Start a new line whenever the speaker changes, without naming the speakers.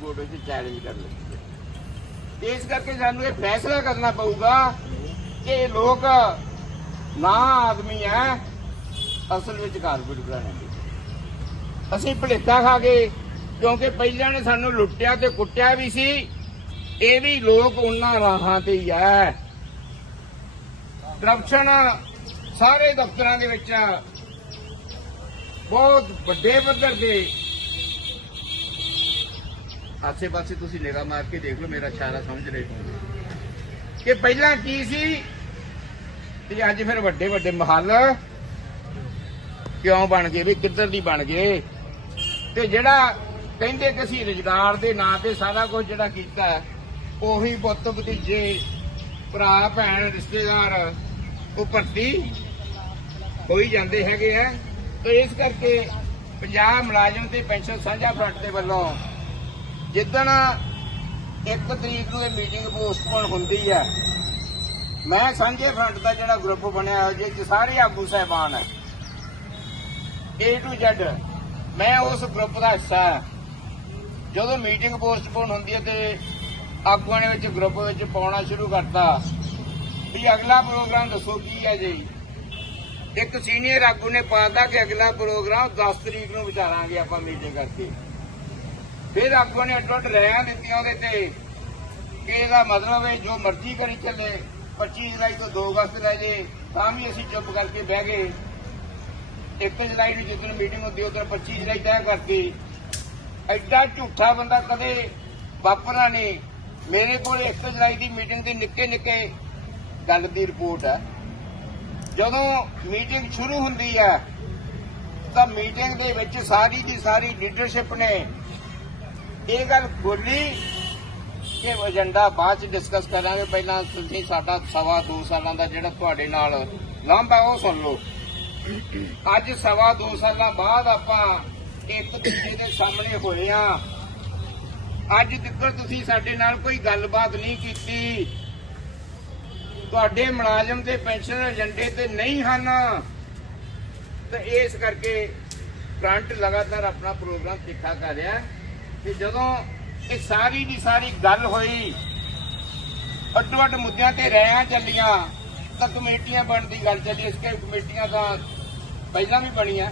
Court ਵਿੱਚ challenge ਕਰ ਲਈ ਇਸ ਕਰਕੇ ਸਾਨੂੰ ਇਹ ਫੈਸਲਾ ਕਰਨਾ ਪਊਗਾ ਕਿ ਇਹ ਲੋਕ ਨਾ ਆਦਮੀ ਹੈ, ਅਸਲ ਵਿੱਚ ਕਾਰਪੋਰੇਟ ਬਣਾਉਣੇ ਅਸੀਂ ਭਲੇਖਾ ਖਾ ਗਏ ਕਿਉਂਕਿ ਪਹਿਲਾਂ ਨੇ ਸਾਨੂੰ ਲੁੱਟਿਆ ਤੇ ਕੁੱਟਿਆ ਵੀ ਸੀ, ਇਹ ਵੀ ਲੋਕ ਉਹਨਾਂ ਰਾਹਾਂ ਤੇ ਹੀ ਹੈ। ਕਰਪਸ਼ਨ ਸਾਰੇ ਦਫ਼ਤਰਾਂ ਦੇ ਵਿੱਚ ਬਹੁਤ ਵੱਡੇ ਪੱਧਰ ਤੇ ਆਸੇ ਪਾਸੇ ਤੁਸੀਂ ਨਿਗਾਹ ਮਾਰ ਕੇ ਦੇਖ ਲਓ, ਮੇਰਾ ਇਸ਼ਾਰਾ ਸਮਝ ਰਹੇ ਹੋ ਕਿ ਪਹਿਲਾਂ ਕੀ ਸੀ? ਤੇ ਅੱਜ ਫਿਰ ਵੱਡੇ ਵੱਡੇ ਮਹੱਲ ਕਿਉਂ ਬਣ ਗਏ? ਵੀ ਕਿੱਧਰ ਦੀ ਬਣ ਗਏ? ਤੇ ਜਿਹੜਾ ਕਹਿੰਦੇ ਕਿ ਅਸੀਂ ਰੁਜ਼ਗਾਰ ਦੇ ਨਾਂ ਤੇ ਸਾਰਾ ਕੁਝ ਜਿਹੜਾ ਕੀਤਾ, ਉਹੀ ਪੁੱਤ ਭਤੀਜੇ, ਭਰਾ, ਭੈਣ, ਰਿਸ਼ਤੇਦਾਰ ਉਹ ਭਰਤੀ ਹੋਈ ਜਾਂਦੇ ਹੈਗੇ ਆ। ਤੇ ਇਸ ਕਰਕੇ ਪੰਜਾਬ ਮੁਲਾਜ਼ਮ ਤੇ ਪੈਨਸ਼ਨ ਸਾਂਝਾ ਫਰੰਟ ਦੇ ਵੱਲੋਂ ਜਿੱਦਣ ਇੱਕ ਤਰੀਕ ਨੂੰ ਇਹ ਮੀਟਿੰਗ ਪੋਸਟਪੋਨ ਹੁੰਦੀ ਹੈ ਮੈਂ ਸਾਂਝੇ ਫਰੰਟ ਦਾ ਜਿਹੜਾ ਗਰੁੱਪ ਬਣਿਆ ਹੋਇਆ ਜਿਹਦੇ ਸਾਰੇ ਆਗੂ ਸਹਿਬਾਨ ਹੈ A to Z, ਮੈਂ ਉਸ ਗਰੁੱਪ ਦਾ ਹਿੱਸਾ ਹਾਂ ਜਦੋਂ ਮੀਟਿੰਗ ਪੋਸਟਪੋਨ ਹੁੰਦੀ ਹੈ ਤੇ ਆਗੂਆਂ ਨੇ ਵਿੱਚ ਗਰੁੱਪ ਵਿੱਚ ਪਾਉਣਾ ਸ਼ੁਰੂ ਕਰਤਾ ਵੀ ਅਗਲਾ ਪ੍ਰੋਗਰਾਮ ਦੱਸੋ ਕੀ ਹੈ ਜੀ। ਇੱਕ ਸੀਨੀਅਰ ਆਗੂ ਨੇ ਪਾਤਾ ਕਿ ਅਗਲਾ ਪ੍ਰੋਗਰਾਮ 10 ਤਰੀਕ ਨੂੰ ਵਿਚਾਰਾਂਗੇ ਆਪਾਂ ਮੀਟਿੰਗ ਕਰਕੇ। ਫਿਰ ਆਗੂਆਂ ਨੇ ਅੱਡ ਅੱਡ ਰਹਿਆਂ ਦਿੱਤੀਆਂ ਉਹਦੇ ਤੇ। ਕਿ ਇਹਦਾ ਮਤਲਬ ਹੈ ਜੋ ਮਰਜ਼ੀ ਕਰੀ ਚੱਲੇ 25 ਜੁਲਾਈ ਤੋਂ 2 ਅਗਸਤ ਲੈ ਜੇ, ਤਾਂ ਵੀ ਅਸੀਂ ਚੁੱਪ ਕਰਕੇ ਬਹਿ ਗਏ। 1 ਜੁਲਾਈ ਨੂੰ ਜਿੱਦਣ ਮੀਟਿੰਗ ਹੁੰਦੀ ਉਦੋਂ 25 ਜੁਲਾਈ ਤੈਅ ਕਰਤੀ। ਐਡਾ ਝੂਠਾ ਬੰਦਾ ਕਦੇ ਵਾਪਰਾ ਨਹੀਂ। ਮੇਰੇ ਕੋਲ 1 ਜੁਲਾਈ ਦੀ ਮੀਟਿੰਗ ਦੀ ਨਿੱਕੇ ਨਿੱਕੇ ਗੱਲ ਦੀ ਰਿਪੋਰਟ ਹੈ। ਜਦੋਂ ਮੀਟਿੰਗ ਸ਼ੁਰੂ ਹੁੰਦੀ ਹੈ, ਤਾਂ ਮੀਟਿੰਗ ਦੇ ਵਿੱਚ ਸਾਰੀ ਦੀ ਸਾਰੀ ਲੀਡਰਸ਼ਿਪ ਨੇ ਇਹ ਗੱਲ ਬੋਲੀ ਕਿ ਏਜੰਡਾ ਬਾਅਦ ਚ ਡਿਸਕਸ ਕਰਾਂਗੇ। ਪਹਿਲਾਂ ਤੁਸੀਂ ਸਾਡਾ ਸਵਾ ਦੋ ਸਾਲਾਂ ਦਾ ਜਿਹੜਾ ਤੁਹਾਡੇ ਨਾਲ ਲਾਂਭਾ ਉਹ ਸੁਣ ਲਓ। ਅੱਜ ਸਵਾ ਦੋ ਸਾਲਾਂ ਬਾਅਦ ਆਪਾਂ ਇੱਕ ਦੂਜੇ ਦੇ ਸਾਹਮਣੇ ਹੋਏ ਆ ਅੱਜ ਤੱਕ ਤੁਸੀਂ ਸਾਡੇ ਨਾਲ ਕੋਈ ਗੱਲਬਾਤ ਨਹੀਂ ਕੀਤੀ। ਤੁਹਾਡੇ ਮੁਲਾਜ਼ਮ ਤੇ ਪੈਨਸ਼ਨ ਏਜੰਡੇ ਤੇ ਨਹੀਂ ਹਨ। ਤੇ ਇਸ ਕਰਕੇ ਫਰੰਟ ਲਗਾਤਾਰ ਆਪਣਾ ਪ੍ਰੋਗਰਾਮ ਤਿੱਖਾ ਕਰ ਰਿਹਾ। ਕਿ ਜਦੋਂ ਇਹ ਸਾਰੀ ਦੀ ਸਾਰੀ ਗੱਲ ਹੋਈ ਅੱਡੋ ਅੱਡ ਮੁੱਦਿਆਂ ਤੇ ਰਹਿਆਂ ਚੱਲੀਆਂ, ਤਾਂ ਕਮੇਟੀਆਂ ਬਣਨ ਦੀ ਗੱਲ ਚੱਲੀ, ਇਸ ਕੇ ਕਮੇਟੀਆਂ ਤਾਂ ਪਹਿਲਾਂ ਵੀ ਬਣੀਆਂ।